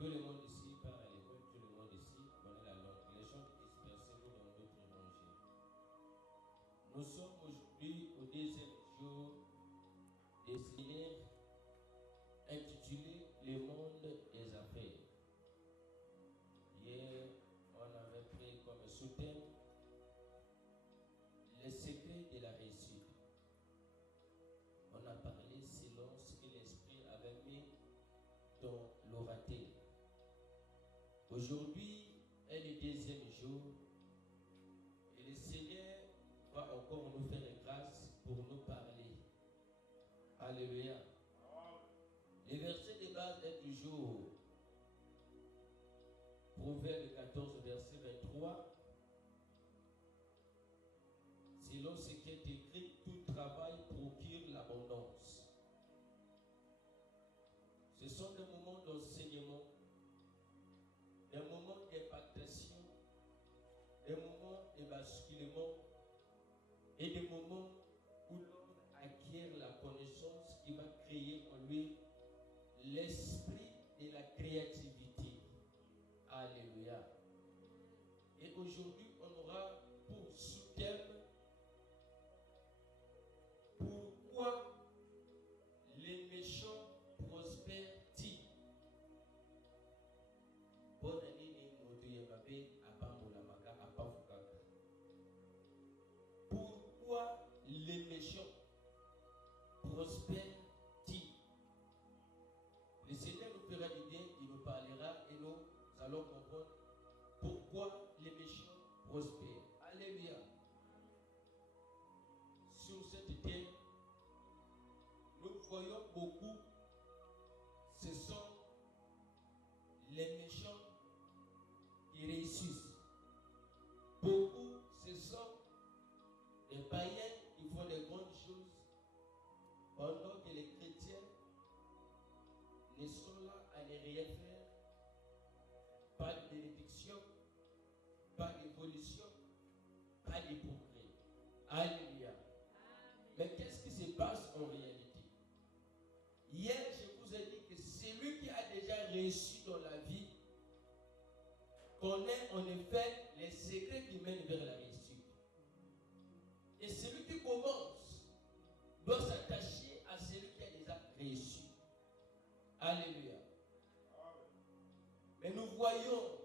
Tout le monde ici part à l'école, tout le monde ici connaît la langue. Les gens dispersés dans d'autres évangiles. Nous sommes aujourd'hui au deuxième jour des séminaires intitulé Le monde des affaires. Hier, on avait pris comme sous-thème le secret de la réussite. On a parlé selon ce que l'Esprit avait mis dans l'orateur. Aujourd'hui est le deuxième jour et le Seigneur va encore nous faire grâce pour nous parler. Alléluia. Le verset de base est toujours Proverbe 14, verset 23. Selon ce qui est écrit, tout travail procure l'abondance. Ce sont des moments d'enseignement, des moments d'impactation, des moments de basculement et des moments où l'homme acquiert la connaissance qui va créer en lui l'esprit de la créativité. Alléluia. Et aujourd'hui, on aura pour sous-thème pourquoi les méchants prospèrent-ils? Bonne année, pourquoi les méchants prospèrent-ils? Le Seigneur nous fera du bien, il nous parlera et nous allons comprendre pourquoi les méchants prospèrent. Alléluia. Sur cette terre, nous voyons beaucoup, ce sont les méchants qui réussissent. Beaucoup, ce sont les païens qui font des grandes choses, pendant que les chrétiens ne sont là à ne rien faire. Pas de bénédiction, pas d'évolution, pas de progrès. Alléluia. Mais qu'est-ce qui se passe en réalité? Hier, je vous ai dit que celui qui a déjà réussi dans la vie connaît en effet les secrets qui mènent vers la réussite. Et celui qui commence doit s'attacher à celui qui a déjà réussi. Alléluia. Mais nous voyons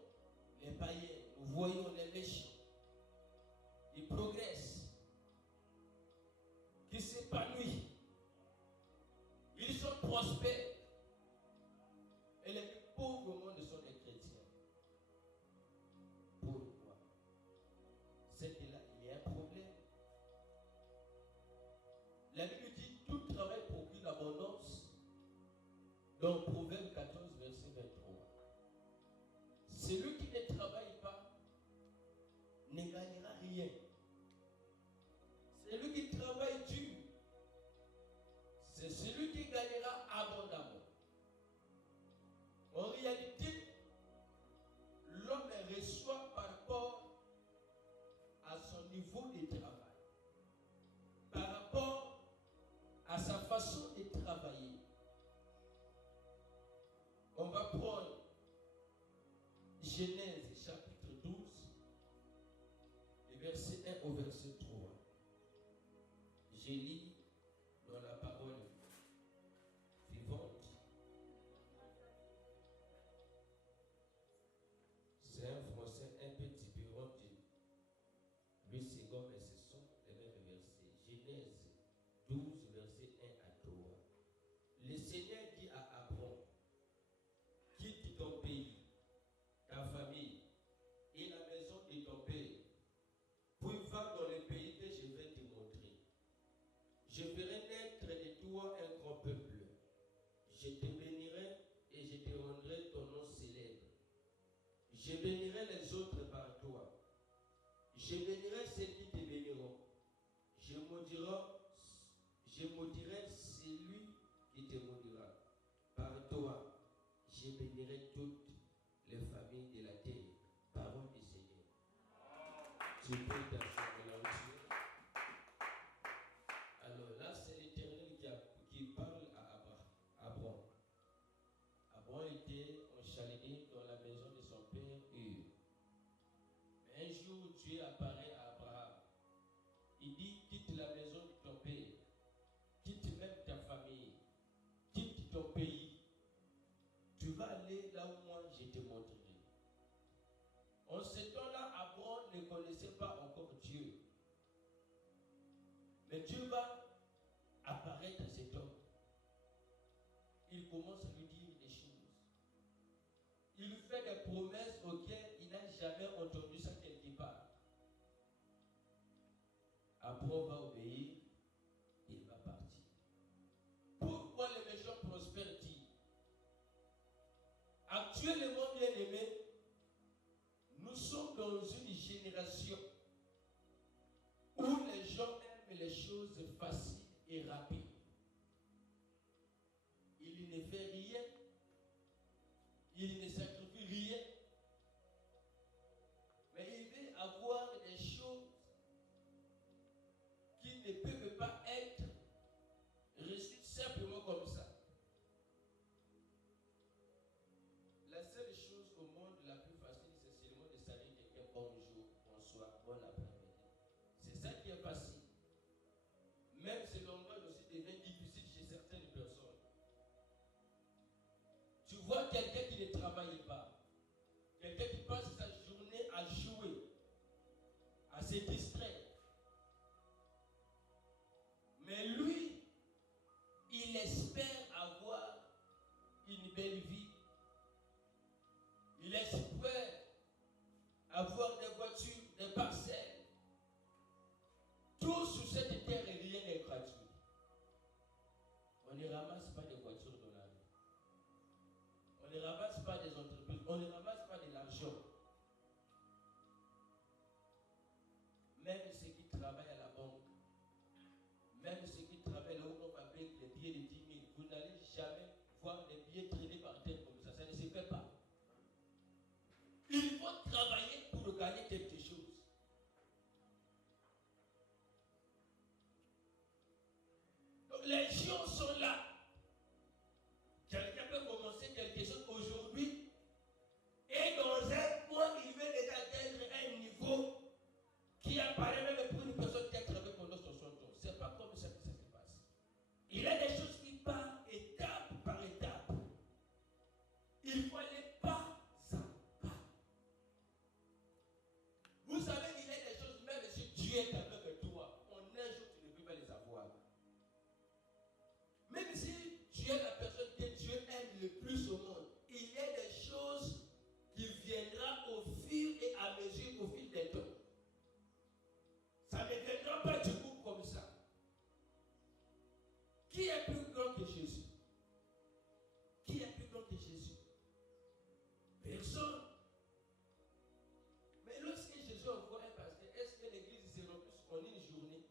les païens, nous voyons les méchants. Ils progressent, qui s'épanouissent. Ils sont prospères. Et les plus pauvres au monde sont les chrétiens. Pourquoi? C'est que là, il y a un problème. La Bible dit tout travail procure l'abondance. Dans Proverbe 14, verset 23. Celui qui ne travaille pas ne gagnera rien. Celui qui travaille dur, c'est celui qui gagnera abondamment. En réalité, l'homme reçoit par rapport à son niveau de travail, par rapport à sa façon de travailler. On va prendre Genèse chapitre 12, le verset 1 au verset 3. Je lis dans la parole vivante. C'est un français un peu différent du second, mais ce sont les mêmes versets. Genèse 12, verset 1 à 3. Le Seigneur dit à Abraham, quitte ton pays, ta famille et la maison de ton père, puis va dans le pays que je vais te montrer. Je ferai naître de toi un grand peuple. Je te bénirai et je te rendrai ton nom célèbre. Je bénirai les autres par toi. Je bénirai ceux qui te béniront. Je maudirai celui qui te maudira. Par toi, je bénirai toutes les familles de la terre. Parole du Seigneur. Tu peux t'asseoir là aussi. Alors là, c'est l'Éternel qui parle à Abraham. Abraham était un Chaldée dans la maison de son père Ur. Un jour, Dieu apparaît à Abraham. Il dit, quitte la maison de ton père, quitte même ta famille, quitte ton pays. Tu vas aller là où moi je te montrerai. En ce temps-là, Abraham ne connaissait pas encore Dieu. Mais Dieu va apparaître à cet homme. Il commence à lui dire des choses. Il lui fait des promesses auxquelles il n'a jamais entendu ça quelque part. Abraham va obéir et il va partir. Pourquoi les méchants prospèrent-ils? Actuellement, bien aimés, nous sommes dans une génération où les gens aiment les choses faciles et rapides. Il ne fait rien, il ne sacrifie rien, mais il veut avoir des choses qui ne peuvent pas être reçues simplement comme ça. La seule chose au monde la plus facile, c'est seulement de saluer quelqu'un bonjour, bonsoir, bon après-midi. C'est ça qui est facile. Même ce langage aussi devient difficile chez certaines personnes. Tu vois quelqu'un qui ne travaille pas, quelqu'un qui passe sa journée à jouer, à se distraire. Mais lui, il espère avoir une belle vie. Il espère avoir des voitures, des parcelles. Tout sur cette terre et rien n'est gratuit. On ne ramasse pas des voitures dans la rue. On ne ramasse pas des entreprises. On ne ramasse pas de l'argent. Même ceux qui travaillent à la banque, même ceux qui travaillent là où on fabrique les billets de 10 000, vous n'allez jamais voir des billets traîner par terre comme ça. Ça ne se fait pas. Il faut travailler pour gagner quelque chose. Donc les gens sont là. Quelqu'un peut commencer quelque chose aujourd'hui et dans un mois, il veut déjà atteindre un niveau qui apparaît même pour une personne qui a travaillé pendant 60 ans. Ce n'est pas comme ça que ça se passe. Il y a des choses qui partent étape par étape. Il faut aller pas à pas. Vous savez, il y a des choses, même si Dieu est avec toi, en un jour, tu ne peux pas les avoir. Même si tu es la personne que Dieu aime le plus au monde, il y a des choses qui viendront au fur et à mesure, au fil des temps. Ça ne viendra pas du coup comme ça. Qui est plus grand que Jésus? Qui est plus grand que Jésus? Personne. Mais lorsque Jésus envoie un pasteur, est-ce que l'église se remplit en une journée?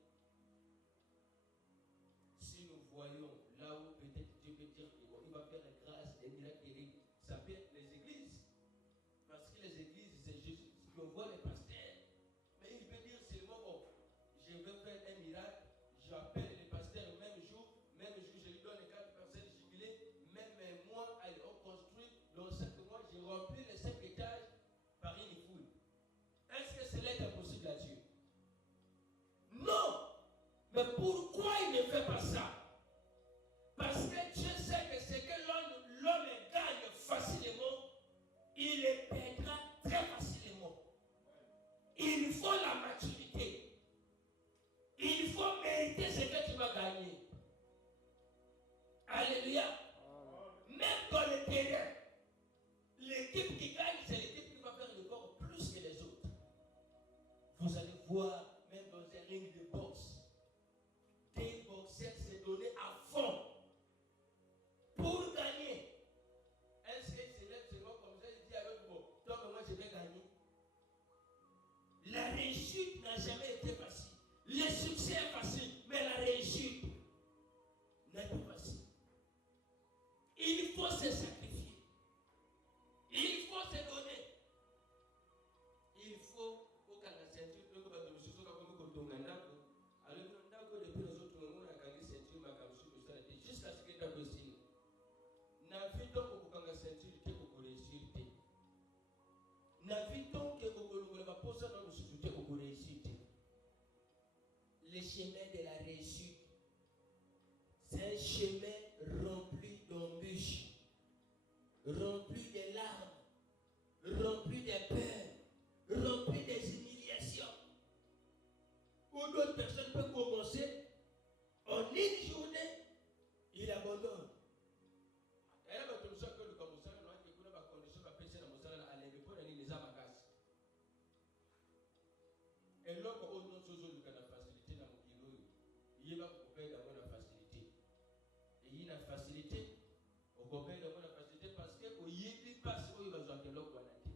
Si nous voyons là où peut-être Dieu peut dire qu'il va faire la grâce, des miracles, ça peut être les églises. Parce que les églises, c'est Jésus qui envoie les pasteurs. Mais il peut dire seulement, bon, je vais faire un miracle, j'appelle les pasteurs le même jour, je lui donne les 4 personnes jubilées, même moi, on construit, dans 5 mois, j'ai rempli les 5 étages par une foule. Est-ce que cela est impossible à Dieu? Non! Mais pourquoi il ne fait pas ça? rempli des larmes, rempli des peurs, rempli des humiliations. Ou d'autres personnes peuvent commencer en une journée, il abandonne. Et l'homme au nom de Dieu a la facilité dans mon kilo. Il va couper dans la facilité. Et il a facilité. Au couper dans la facilité parce que au yébi passe où il va jouer l'homme pour la terre.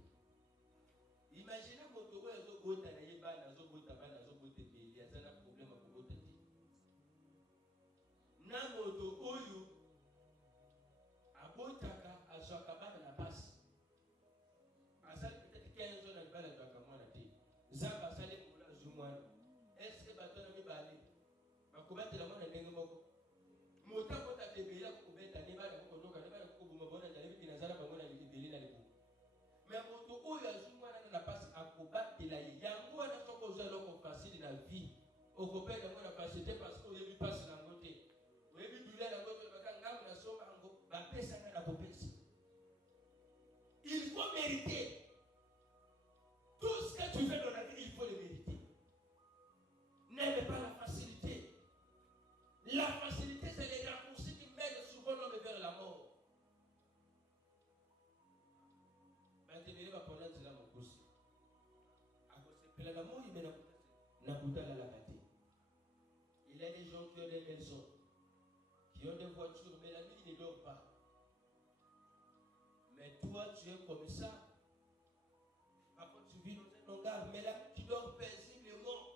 Imaginez mon tour à zo bota na yeba na zo bota ba na zo bota pe il y a un problème à bota te. Na moto oyo abotaka azwaka bana na passe. Asali peut-être 15 ans na bala azwaka mwana te. Zaba sali est-ce que bateau n'a pas allé? Ma couverte de la monnaie n'est pas bon. Mon temps pour ta télé, la couverte n'est pas la couverte, n'est pas la couverte, n'est pas la couverte, n'est pas la couverte. Mais mon tour, où il y a un mois, on n'a pas à combattre la vie. Il y a un mois, on a fait un peu facile dans la vie. Au couvert, on a passé parce qu'on a vu passer dans le côté. On a vu du lait dans le côté, on a sauvé un peu, on a payé ça dans la couverte. Il faut mériter. Tout ce que tu fais dans la vie, il faut le mériter. N'aime pas la facilité. La facilité, c'est les raccourcis qui mènent souvent l'homme vers la mort. Maintenant, il va prendre cela mon course. À cause de la mort, il mène la gâté. Il y a des gens qui ont des maisons, qui ont des voitures, mais la nuit, ils ne dorment pas. Mais toi, tu es comme ça. Après, tu vis dans un hangar, mais là, tu dors paisiblement.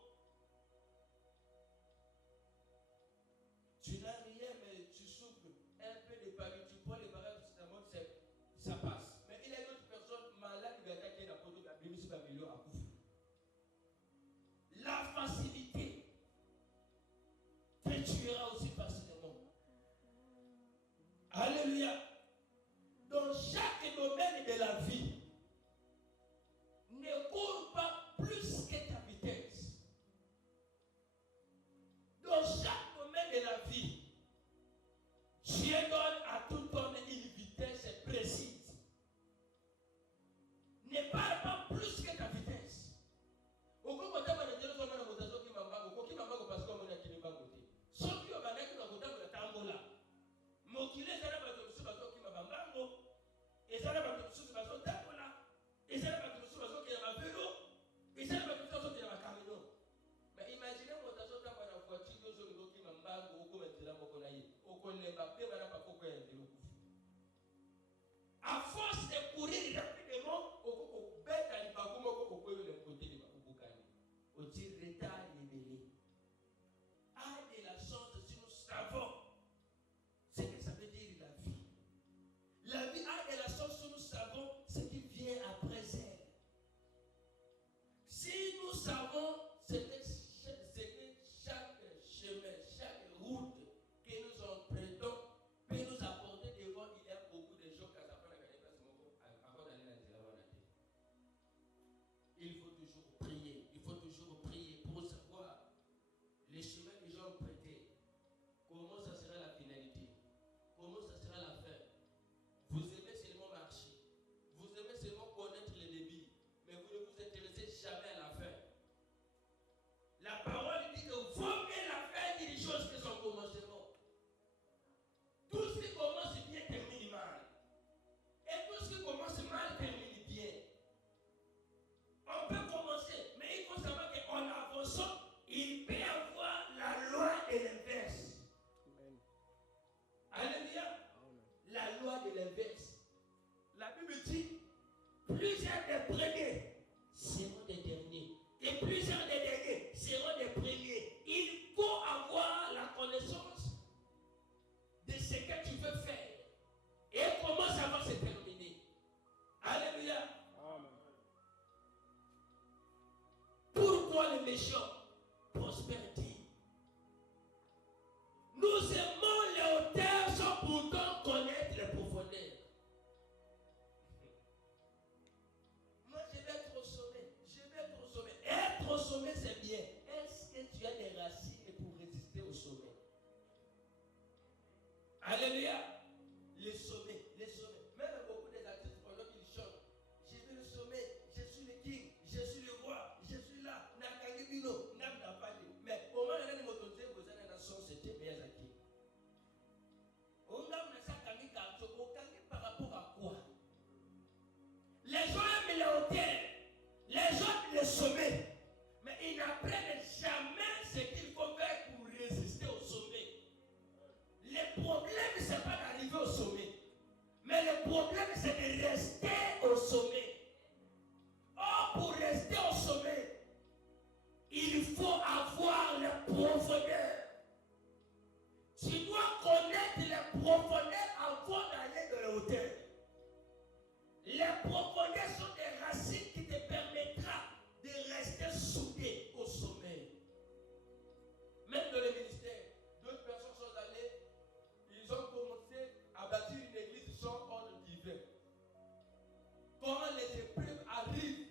Tu n'as rien, mais tu souffres un peu de paris, tu prends les barrages, ça passe. Mais il y a une autre personne malade qui a attaqué la peau de la Bible, c'est million à couvrir. La facilité te tuera aussi facilement. Alléluia. Dans chaque domaine de la vie, ne cours pas plus que ta vitesse. Dans chaque domaine de la vie, Dieu donne à tout homme une vitesse précise. Ne parle pas plus que ta vitesse. Au cours de ta vie, tu vas avoir des gens qui m'ont parce qu'on a qui m'ont voté. Sauf que va naître dans le temps de tambola. Mon qu'il est là, qui m'a bango. Et ça là, qui m'a tambola. Et ça là, qui m'a vélo. Et ça là, qui m'a camion. Mais imaginez mon tazo dans la voiture, nous sommes qui m'a bango, comme un tiramo qu'on a eu. Au qu'on n'est pas bien, on n'a pas beaucoup de à force de courir rapidement, au bête à l'ibagou, au côté de l'Ibagou, au tir retard libellé. A de la chance si nous savons ce que ça veut dire la vie. La vie a de la chance si nous savons ce qui vient après elle. Si nous savons ce que chaque chemin, chaque route que nous empruntons peut nous apporter devant, il y a beaucoup de gens qui ont appris à gagner avant d'aller dans la terre. Il faut toujours prier. Il faut toujours prier pour savoir les chemins que j'ai empruntés. Comment ça sera la finalité? Comment ça sera la fin? Vous aimez seulement marcher. Vous aimez seulement connaître les débits. Mais vous ne vous intéressez jamais à la fin. La parole dit que vaut mieux la fin des choses que son commencement. Tout ce qui commence bien termine mal. Et tout ce qui commence mal termine bien. On peut commencer, mais il faut savoir qu'en avançant, il peut y avoir la loi de l'inverse. Alléluia. La loi de l'inverse. La Bible dit, plusieurs des premiers seront des derniers. Et plusieurs des derniers seront des premiers. Il faut avoir la connaissance de ce que tu veux faire. Et comment ça va se terminer. Alléluia. Amen. Pourquoi le méchant prospère-t-il? Nous aimons les hauteurs sans pourtant connaître les profondeurs. Moi, je vais être au sommet. Je vais être au sommet. Être au sommet, c'est bien. Est-ce que tu as des racines pour résister au sommet? Alléluia. Les sommets, les sommets. Même beaucoup hauteur, les autres le sommet. Mais ils n'apprennent jamais ce qu'il faut faire pour résister au sommet. Le problème, ce n'est pas d'arriver au sommet. Mais le problème, c'est de rester au sommet. Or, pour rester au sommet, il faut avoir la profondeur. Tu dois connaître les profondeurs avant d'aller de la hauteur. Les profondeurs sont des racines qui te permettra de rester soudé au sommet. Même dans le ministère, d'autres personnes sont allées, ils ont commencé à bâtir une église sans ordre divin. Quand les épreuves arrivent,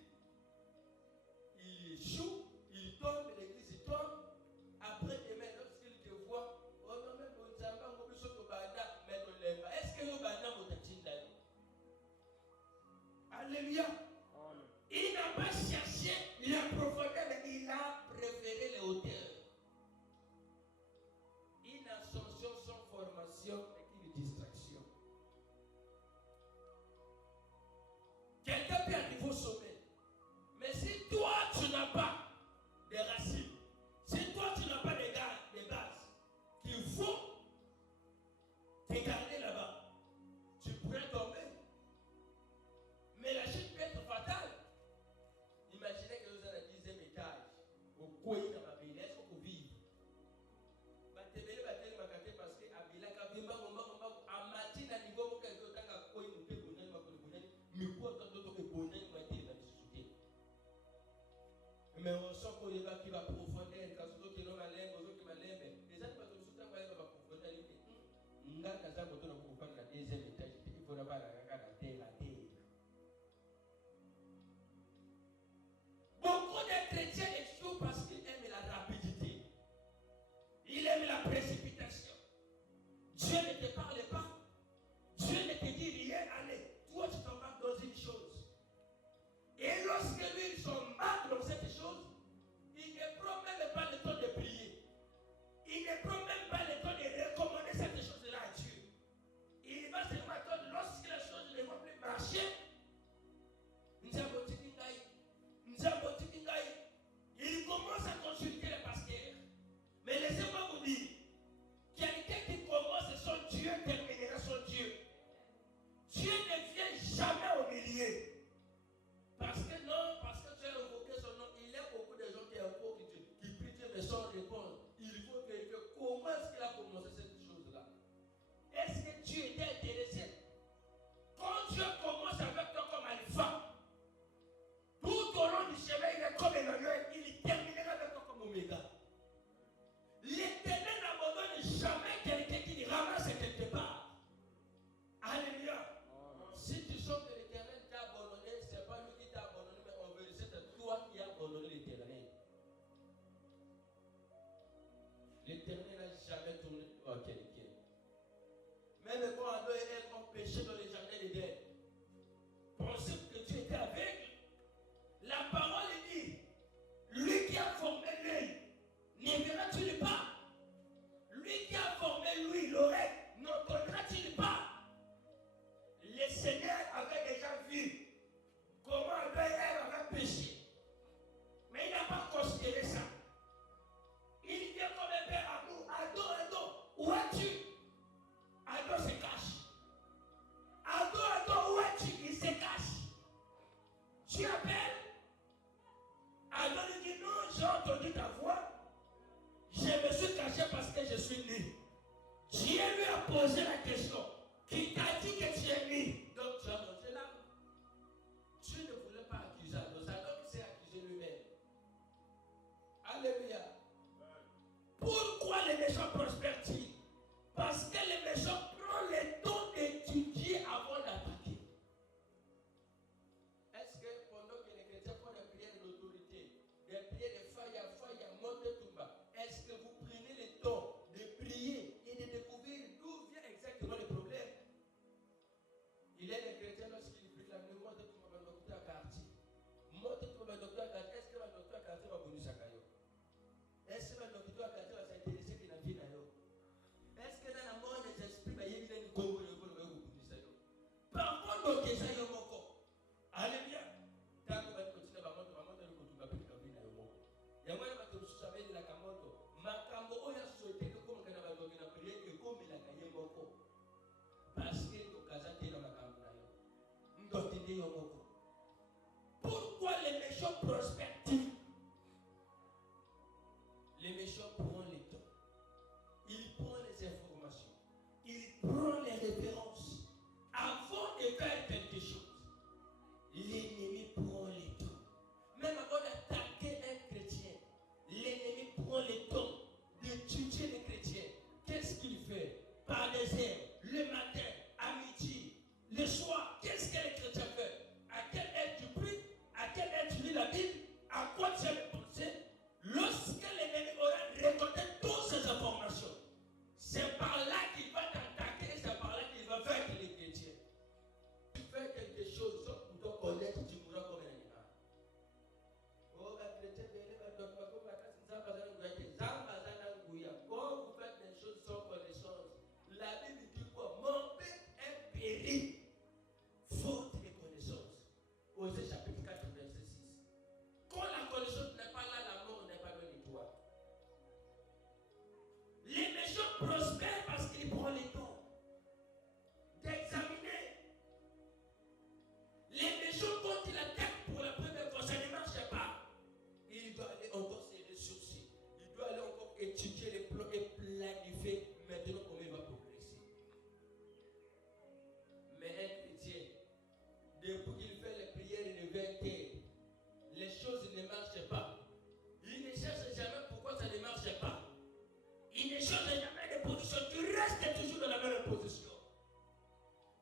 ils échouent, ils tombent, l'église tombe. Après demain, lorsqu'ils te voient, oh non, mais on ne sait pas, on peut se banda, mais on ne lève pas. Est-ce que nous banda motatinda? Alléluia. Il n'a pas cherché la profondeur, mais il a préféré les hauteurs. Une ascension sans formation est une distraction. Quelqu'un peut arriver au sommet. Mais si toi, tu n'as pas de racines, si toi, tu n'as pas de bases qu'il faut te garder là-bas, tu pourrais tomber. Mais la chute peut être fatale. Imaginez que vous êtes à 10e étage, au coin de ma ville, est-ce qu'on peut vivre? Parce que Abila Kabimba, à matin, à niveau, quelqu'un qui a coin, nous peut bonner, mais quoi, tant d'autres que bonner, nous a été dans les sociétés. Mais on sent qu'on est qui va profondeur, quand on qui est dans la lèvre, on qui va lèvre. Les gens qui vont tout le temps va profondeur, ils disent, on a dans un bouton pour prendre la 2e étage, il faut d'abord la terre. Beaucoup de chrétiens échouent parce qu'ils aiment la rapidité. Ils aiment la précipitation. Dieu ne te parle pas. Dieu ne te dit rien, allez. Toi, tu t'embarques dans une chose. Et lorsque lui s'embarque dans cette chose, il ne prend même pas le temps de prier. Il ne prend même pas le temps de recommander cette chose-là à Dieu. Il va seulement attendre lorsque les choses ne vont plus marcher. Il commence à consulter les pasteurs. Mais laissez-moi vous dire, quelqu'un qui commence son Dieu terminera son Dieu. Dieu ne vient jamais au milieu. Parce que tu as invoqué son nom, il y a beaucoup de gens qui invoquent Dieu, qui prient Dieu mais sans répondre. Il faut vérifier comment est-ce qu'il a commencé cette chose-là. Est-ce que Dieu était intéressé? Quand Dieu commence avec toi comme alpha, tout au long du chemin, il est comme Emmanuel, il terminera avec toi comme Oméga. L'Éternel n'abandonne jamais quelqu'un qui ramasse quelque part. Alléluia. Si tu sens que l'Éternel t'a abandonné, ce n'est pas lui qui t'a abandonné, mais en vérité, c'est toi qui as abandonné l'Éternel. L'Éternel n'a jamais tourné à quelqu'un. Même quand Adam et Ève ont péché dans le jardin d'Éden, pensez que Dieu était aveugle. La parole dit, lui qui a formé l'œil, ne verra-t-il pas? Lui qui a formé lui, l'oreille, n'entendra-t-il pas? Le Seigneur avait déjà vu comment Adam et Ève avaient péché. Mais il n'a pas considéré ça. Il vient comme un père à nous. Ado, où es-tu? Ado se cache. Ado, où es-tu? Il se cache. Tu appelles? Ado lui dit non, j'ai entendu ta voix. Je me suis caché parce que je suis né. Dieu lui a posé la question. Qui t'a dit que tu es né? Donc tu as mangé là. Dieu ne voulait pas accuser Adam. Adam s'est accusé lui-même. Alléluia. Pourquoi les méchants prospèrent-ils? Parce que les méchants prennent le temps d'étudier avant d'attaquer. Est-ce que pendant que les chrétiens font des prières d'autorité, des prières de faya, monte tumba, est-ce que vous prenez le temps de prier et de découvrir d'où vient exactement le problème? Il y a des chrétiens lorsqu'ils prient la nuit, monte tumba, docteur à quartier. Monte tumba, docteur à quartier. Est-ce que le docteur à quartier va venir chakayo? Est-ce que le docteur à quartier va s'intéresser qu'il a vu d'ailleurs? Est-ce que dans la mort des esprits, il y a une Congo de Congo? Par contre, donc, ça y est encore. Alléluia. Ta Pourquoi les méchants prospèrent-ils? Les méchants prennent le temps. Ils prennent les informations. Ils prennent les références. Avant de faire quelque chose, l'ennemi prend le temps. Même avant d'attaquer un chrétien, l'ennemi prend le temps d'étudier les chrétiens. Qu'est-ce qu'il fait? Par les heures, le matin, à midi, le soir, qu'est-ce que les chrétiens font? À quelle heure tu pries? À quelle heure tu lis la Bible? À quoi tu as pensé? Lorsque l'ennemi aura récolté toutes ces informations, c'est par là qu'il va t'attaquer, c'est par là qu'il va vaincre les chrétiens. Tu fais quelque chose sans pour te connaître, tu mourras comme un animal. Oh, les chrétiens, quand vous faites des choses sans connaissance, la Bible dit quoi? Mon père est péri, faute de connaissance. Osée chapitre 4, verset 6. Quand la connaissance n'est pas là, la mort n'est pas loin de toi. Les méchants prospèrent parce qu'ils prennent le temps d'examiner. Les méchants, quand ils attaquent pour la première fois, ça ne marche pas. Il doit aller encore se ressourcer. Il doit aller encore étudier les plans et planifier maintenant comment il va progresser. Mais un chrétien, depuis qu'il fait les prières de 20 heures, les choses ne marchent pas. Il ne cherche jamais pourquoi ça ne marche pas. Il ne change jamais de position. Tu restes toujours dans la même position.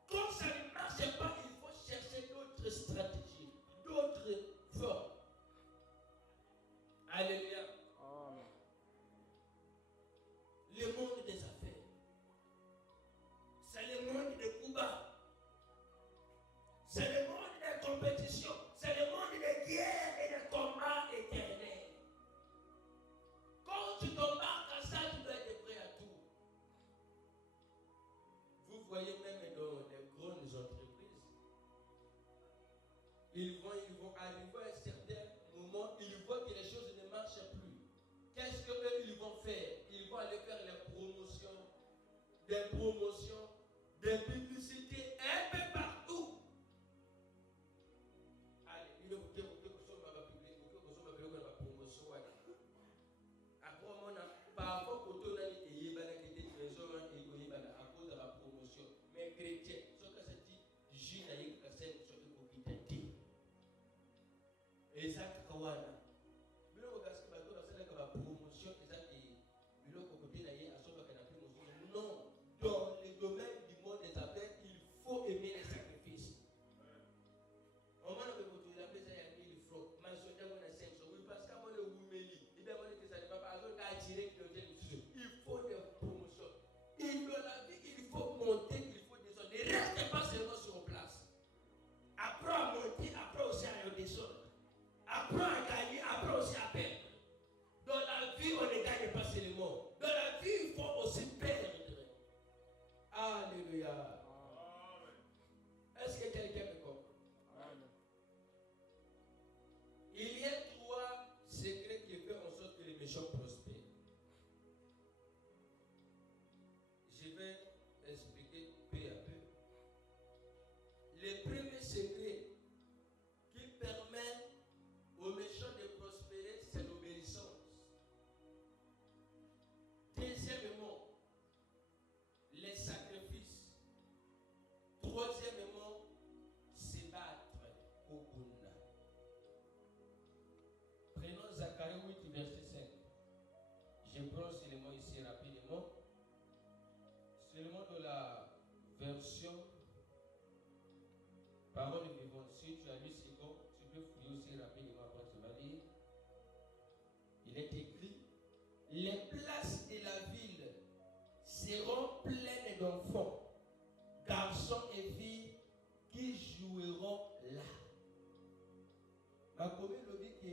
Comme ça ne marche pas, il faut chercher d'autres stratégies, d'autres formes. Alléluia. Amen. Le monde des affaires, c'est le monde des coups bas. C'est le monde des compétitions. C'est le monde des guerres et des combats éternels. Quand tu t'embarques à ça, tu dois être prêt à tout. Vous voyez même dans les grandes entreprises, ils vont arriver à un certain moment, ils voient que les choses ne marchent plus. Qu'est-ce qu'eux ils vont faire? Ils vont aller faire des promotions, des publicités un peu partout. Allez, il faut que vous ma promotion. Après, on a parfois quand on a été à cause de la promotion. Mais chrétien, ce que ça dit, j'ai dit que c'est ce que vous et ça, Kawana. Mais le gars, c'est que la promotion, et ça, et le côté d'ailleurs, à ce que la promotion. Non, dans les domaines du monde des affaires, il faut aimer les sacrifices. On m'a dit que la paix, c'est 1000 francs. Mais je dis que c'est 500. Oui, parce qu'à moi, le Woumeli, il m'a dit que ça ne va pas attirer que il faut des promotions. Dans la vie, il faut monter, il faut descendre. Ne restez pas seulement sur place. Apprends à monter, apprends aussi à descendre. Apprends à gagner, apprends aussi à perdre. Dans la vie, on ne gagne pas seulement. Dans la vie, il faut aussi perdre. Alléluia. Amen. Est-ce que quelqu'un me comprend? Amen. Il y a 3 secrets qui font en sorte que les méchants prospèrent. Je vais expliquer peu à peu. Le premier secret qui permet aux méchants de prospérer, c'est l'obéissance. Deuxièmement, les sacrifices. Troisièmement, se battre au Bunda. Prenons Zacharie 8, verset 5. Je prends seulement ici rapidement. Seulement de la version Parole vivante. Si tu as lu c'est bon, tu peux fouiller aussi rapidement après tu vas lire. Il est écrit: les places de la ville seront pleines d'enfants, garçons et filles qui joueront là. Ma commune le dit que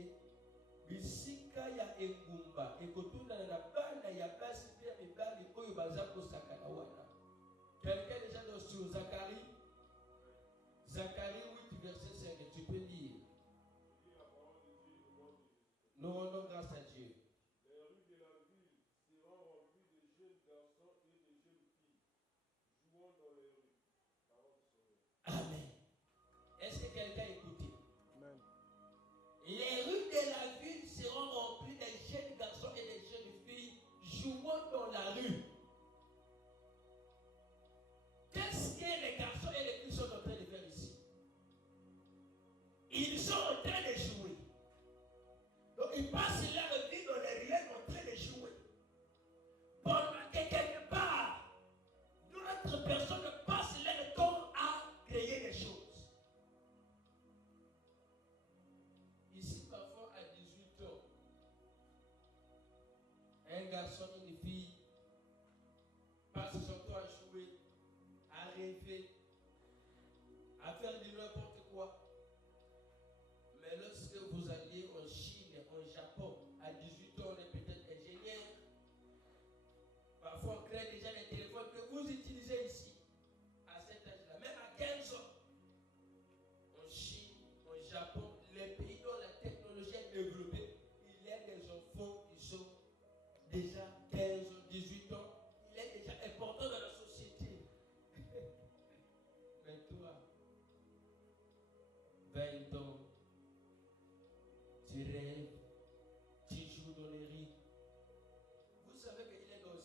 bisika ya engumba ekotunda na bana ya basi pe ya mibali oyo baza kosakana wana. Quelqu'un déjà sur Zacharie 8, verset 5, tu peux lire. Non, non, grâce à Dieu. Les rues de la ville seront remplies de jeunes garçons et de jeunes filles jouant dans les rues. Amen. Est-ce que 20 ans, tu rêves, tu joues dans les rides. Vous savez qu'il est dans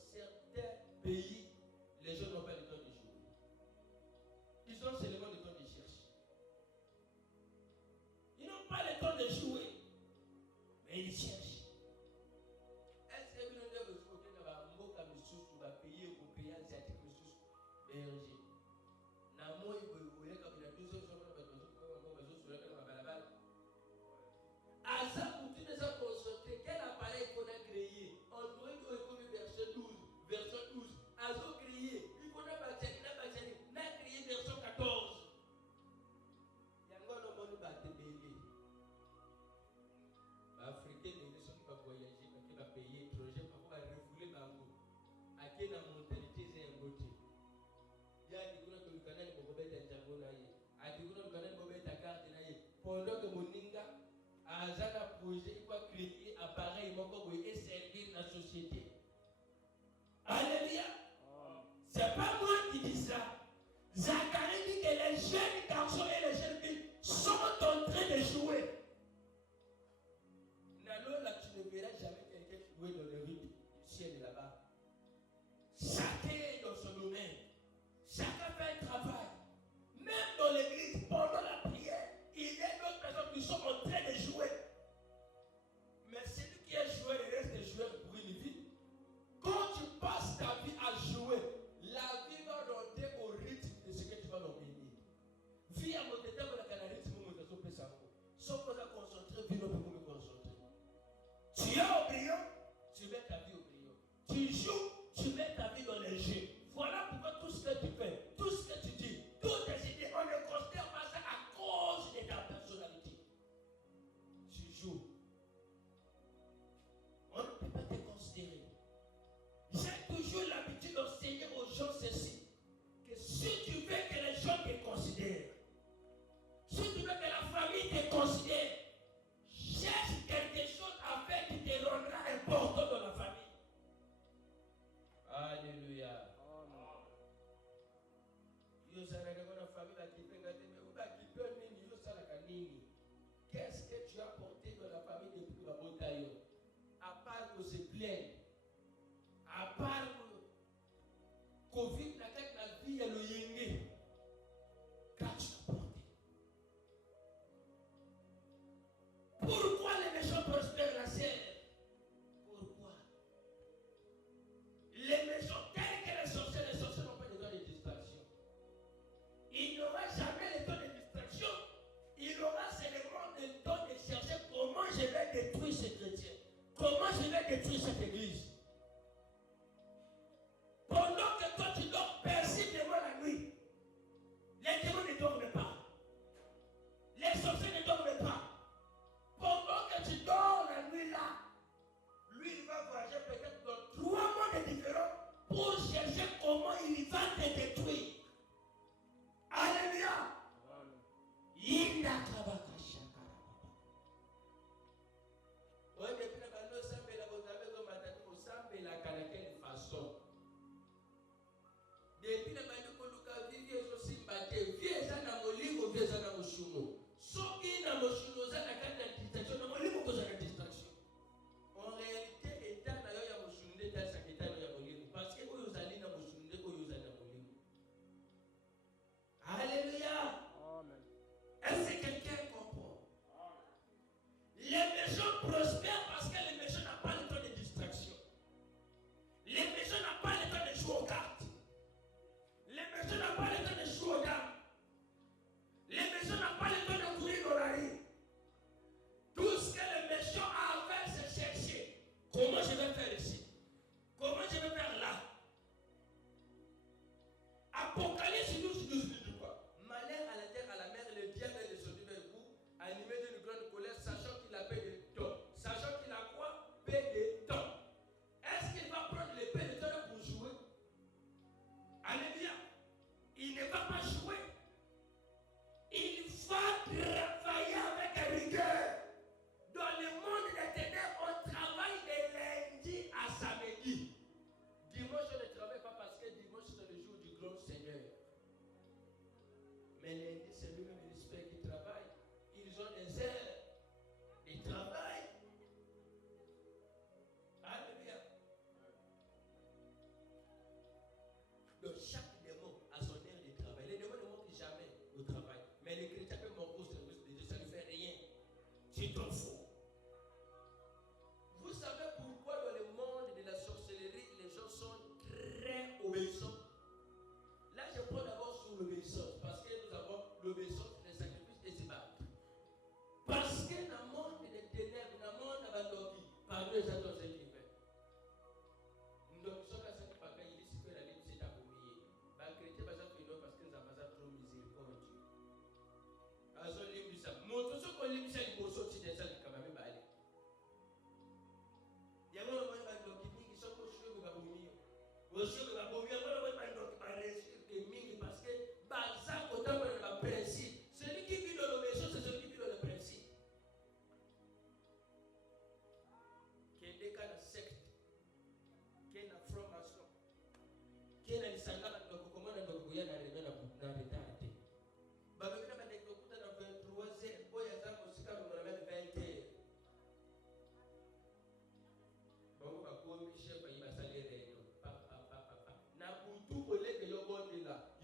certains pays, les gens n'ont pas le temps de jouer. Ils ont seulement le temps de chercher. Ils n'ont pas le temps de jouer, mais ils cherchent. Est-ce que vous avez besoin de payer au pays asiatique, berger? Namo, il y a Asa, où tu les as consultés, quel appareil qu'on a créé? Android version 12, version 12. Azo créé, il faut n'a créé version 14. Yango no moni batte belé. Africain les gens qui va voyager, qui va payer étranger, pour va refouler bango. À qui la mentalité c'est un côté. Il y a des gens qui connaissent le mobile d'Anjango naïe. À des gens qui connaissent le mobile d'Akar naïe. Pendant que Moninga a un projet, il faut créer un appareil et servir la société. Alléluia. C'est pas moi qui dis ça. Zacharie dit que les jeunes garçons et les jeunes filles sont en train de jouer. Nano, là, tu ne verras jamais quelqu'un jouer dans le rythme du ciel là-bas. Chacun est dans son domaine. Chacun fait un travail. Même dans l'église, pendant la prière, il y a d'autres personnes qui sont en train de jouer. Mais celui qui est joueur, il reste joueur pour une vie. Quand tu passes ta vie à jouer, la vie va rentrer au rythme de ce que tu vas l'obéir. Vie à mon état, pour la rythme, mon réseau peut s'en sauf qu'on a concentré, vie, nous pouvons me concentrer. Tu es au brillant, tu mets ta vie au brillant. Tu joues, tu mets ta vie dans les jeux. Voilà pourquoi tout ce que tu fais, tout ce que tu dis, toutes tes idées, on ne considère pas ça à cause de ta personnalité. Tu joues. On ne peut pas te considérer. J'ai toujours l'habitude d'enseigner aux gens ceci. Que si tu veux que les gens te considèrent, si tu veux que la famille te considère, cherche quelque chose à faire qui te rendra important dans la famille. Alléluia. Qu'est-ce que tu as porté dans la famille depuis que la bataille? À part que c'est plein, à part que Covid n'a qu'à la vie et le yéngé, qu'as-tu apporté? Pourquoi les méchants prospèrent la sève? Pourquoi? Les méchants, tels que les sorciers n'ont pas de temps de distraction. Il n'aura jamais le temps de distraction. Il aura seulement le temps de chercher comment je vais détruire ces chrétiens. Comment je vais détruire cette église. Pendant que toi tu dors paisiblement la nuit, les démons ne dorment pas. Les sorciers ne dorment pas. Pendant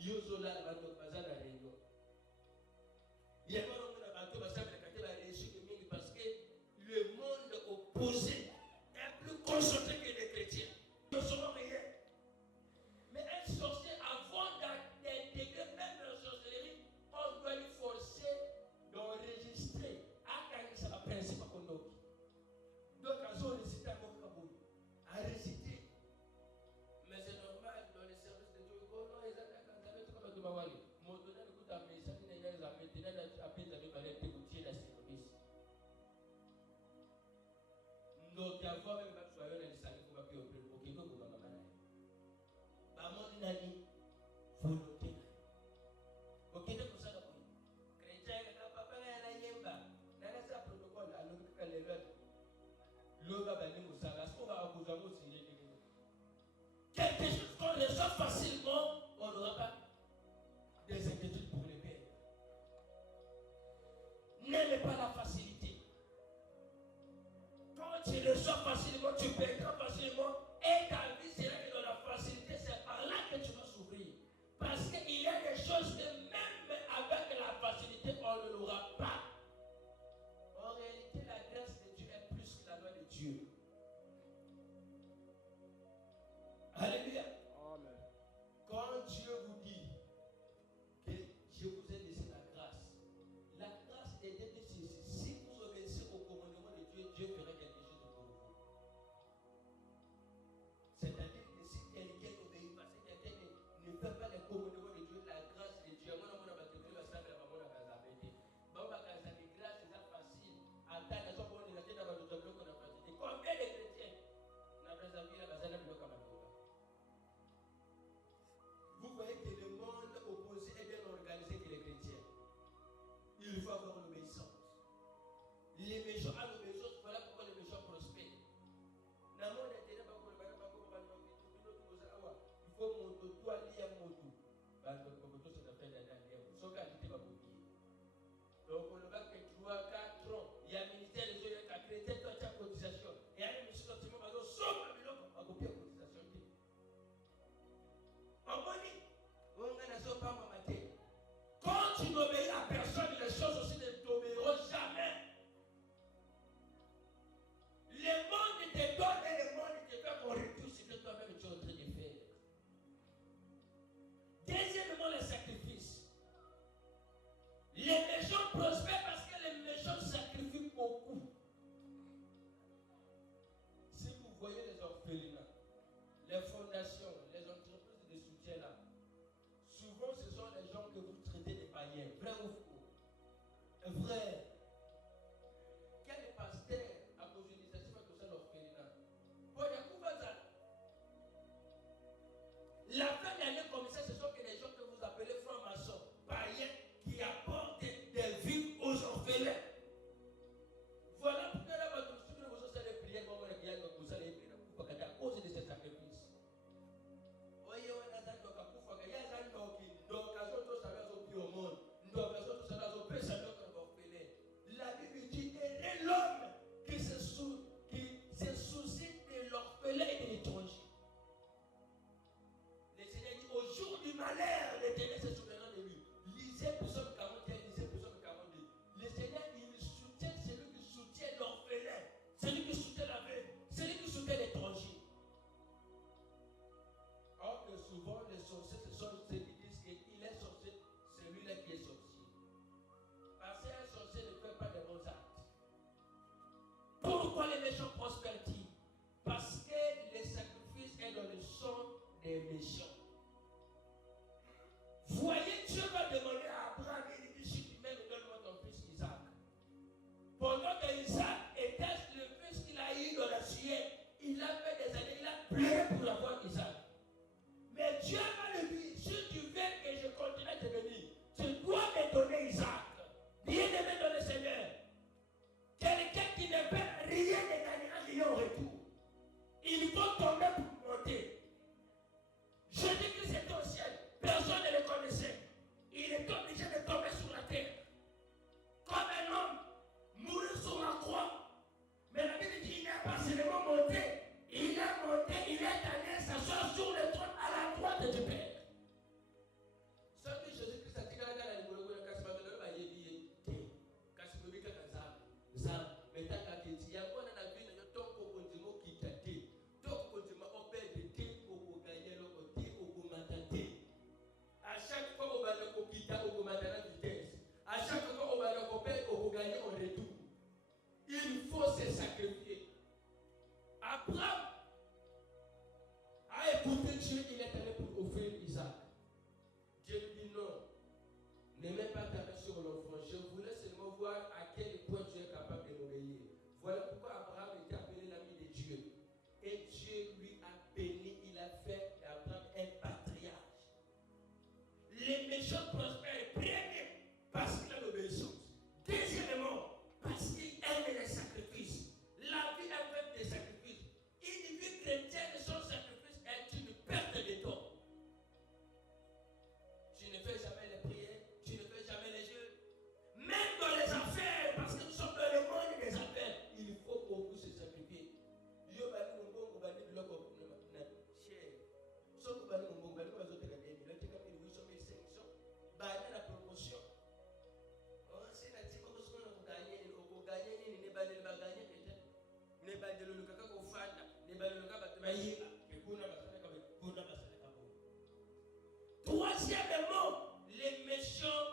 Yozola la bato bazana réunion. Il y a pas longtemps la bato bazana la réussite de mille parce que le monde opposé est plus concentré que les chrétiens. Nous ne saurons rien. Mais un sorcier, avant d'intégrer même la sorcellerie, on doit lui forcer d'enregistrer. C'est le principe qu'on a. Donc, à son réciter à réciter. Mais c'est normal dans les services de Dieu. Oh non, ils ont comme tu m'as dit. Mon donné le coup d'amener ça, il y a des amis, il y a des appels d'amis, il y a des boutiers, la service. Donc, il y a fois même que soyons dans les salles, il faut pas payer au prix. Ok, donc, on va m'amener. Maman dit nani, volonté. Ok, donc, ça, là, chrétien, papa, il y a la yemba. Nana, c'est un protocole, alors que les lèvres. L'homme va venir au salaire, on va vous avoir aussi. Quelque chose qu'on reçoit facilement, on n'aura pas des inquiétudes pour les pères. N'aimez pas la facilité. Quand tu reçois facilement, tu perdras facilement. Et ta vie sera que dans la facilité, c'est par là que tu vas s'ouvrir. Parce qu'il y a des choses que même avec la facilité, on ne l'aura pas. En réalité, la grâce de Dieu est plus que la loi de Dieu. Alléluia. Amen. Quand Dieu vous dit que je vous ai laissé la grâce est d'être ceci. Si vous obéissez au commandement de Dieu, Dieu fera quelque chose pour vous. C'est-à-dire que si quelqu'un obéit, parce que quelqu'un ne fait pas les commandements de Dieu, la grâce de Dieu, grâce est facile. Combien de chrétiens vous voyez que le monde opposé est bien organisé que les chrétiens. Il faut avoir l'obéissance. Les méchants ont l'obéissance, voilà pourquoi les méchants prospèrent. Il faut moto, toi, lier moto. Donc, on va que 3, 4 ans, il y a un ministère des Jeux, il y a un chrétien, toi, tu as cotisation. Et il y a un ministère qui m'a dit, sauve la bilan, on va copier la cotisation. En bonne, on ne sort pas ma matière. Quand tu n'obéis à personne, les choses aussi ne t'obéiront jamais. Le monde te donne et le monde te fait qu'on retourne ce que toi-même tu es en train de faire. Deuxièmement, les sacrifices. Les méchants prospèrent parce que les méchants sacrifient beaucoup. Si vous voyez les orphelinats, les fondations, les entreprises de soutien là, souvent ce sont les gens que vous traitez de païens. Vrai ou faux? Vrai. Quel pasteur a posé l'initiative à tout ça l'orphelinat? La fin d'année comme ça, ce sont que les gens que vous appelez francs-maçons, païens, qui apportent des vies aux orphelins. Voilà pourquoi là, vous allez prier comme vous allez prier à cause de ces sacrifices. Voyez, on a dit que il y a des gens qui donc à ce que ça va au monde, donc à ce que ça va au pays, ça va au orphelin. La Bible dit aidez l'homme qui se soucie de l'orphelin et de l'étranger. Le Seigneur dit au jour du malheur, l'Éternel se souviendra de lui. Lisez Psaume 41, lisez Psaume 42. Le Seigneur, il soutient celui qui soutient l'orphelin, celui qui soutient la veuve, celui qui soutient l'étranger. Or que souvent les sorciers, ce sont ceux qui disent qu'il est sorcier, celui-là qui est sorcier. Parce qu'un sorcier ne fait pas de bons actes. Pourquoi les méchants prospèrent-ils? Parce que le sacrifice est dans le sang des méchants. Voyez, Dieu va demander à Abraham, il dit, si tu m'aimes, donne-moi ton fils Isaac. Pendant que Isaac était le fils qu'il a eu dans la sueur, il a fait des années, il a pleuré pour avoir Isaac. Mais Dieu va lui dire, si tu veux que je continue à te bénir, tu dois me donner Isaac. Bien-aimé dans le Seigneur. Quelqu'un qui ne peut rien ne gagnera rien en retour. Il faut tomber pour monter. Je Troisièmement, les méchants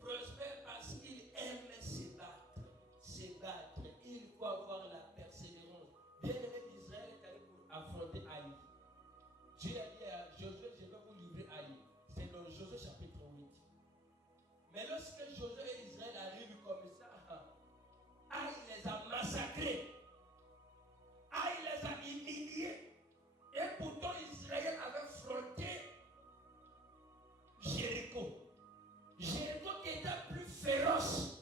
prospèrent parce qu'ils aiment se battre. Se battre. Il faut avoir la persévérance. Bien-aimé d'Israël est allé pour affronter Haï. Dieu a dit à Josué, je vais vous livrer Haï. C'est dans Josué chapitre 8. Mais lorsque Josué et Israël arrivent comme ça, Haï les a massacrés. Haï les a humiliés. Et pourtant Israël avait fronté Jéricho. Jéricho qui était plus féroce,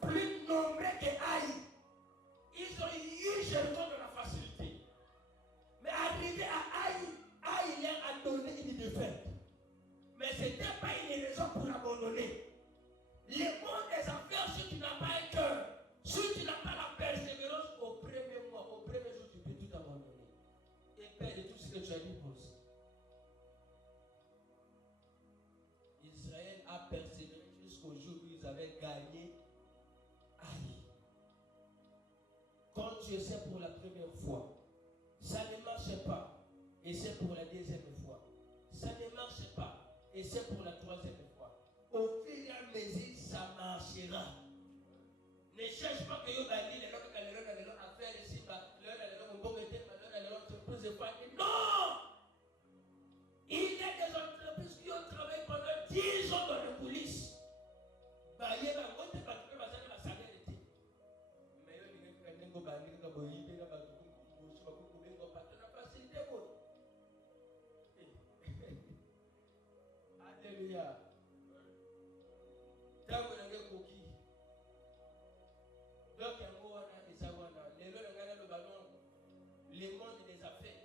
plus nombreux que Haï. Ils ont eu Jéricho dans la facilité. Mais arrivé à Haï, Haï leur a donné une défaite. Mais ce n'était pas une raison pour abandonner. Le monde des affaires, si tu n'as pas un cœur, si tu n'as pas la persévérance, au premier mois, au premier jour, tu peux tout abandonner. Et perdre tout ce que tu as dit pour ça. Israël a persévéré jusqu'au jour où ils avaient gagné Haï. Quand tu essaies pour la première fois, ça ne marche pas. Essaie pour la deuxième fois. Ça ne marche pas. Essaie pour la troisième fois. Au fur et à mesure, ça marchera. Ne cherche pas que vous allez à faire ici, non! Il y a des entreprises qui ont travaillé pendant 10 ans dans les coulisses. Alléluia. Les mondes des affaires.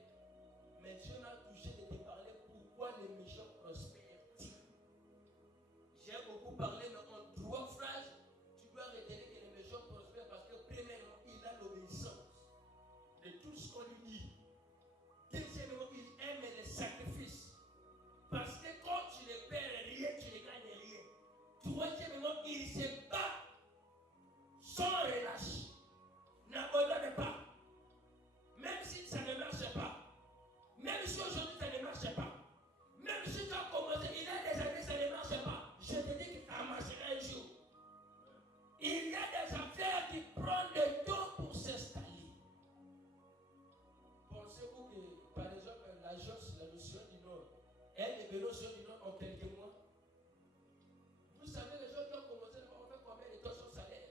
Mais Dieu m'a touché de te parler pourquoi les méchants prospèrent-ils. J'ai beaucoup parlé, mais en 3 phrases, tu dois retenir que les méchants prospèrent parce que premièrement, il a l'obéissance de tout ce qu'on lui dit. Deuxièmement, il aime les sacrifices. Parce que quand tu ne perds rien, tu ne gagnes rien. Troisièmement, il se bat sans relâche. N'abandonne pas. Même si ça ne marche pas. Même si aujourd'hui ça ne marche pas. Même si tu as commencé, il y a des années ça ne marche pas. Je te dis que ça marchera un jour. Il y a des affaires qui prennent du temps pour s'installer. Pensez-vous que, par exemple, l'agence, la notion du Nord, elle est venue sur du Nord en quelques mois? Vous savez, les gens qui ont commencé, on fait combien de temps son salaire?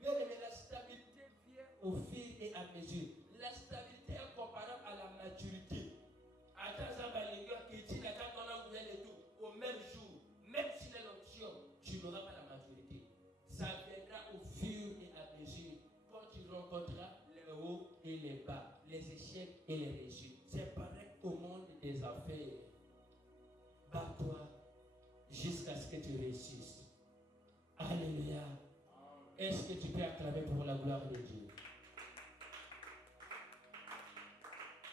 Bien aimé, la stabilité vient au fil et à mesure. La stabilité est comparable à la maturité. Au même jour, même si c'est l'option, tu n'auras pas la maturité. Ça viendra au fur et à mesure quand tu rencontreras les hauts et les bas, les échecs et les réussites. C'est pareil au monde des affaires. Bats-toi jusqu'à ce que tu réussisses. Alléluia. Est-ce que tu peux acclamer pour la gloire de Dieu?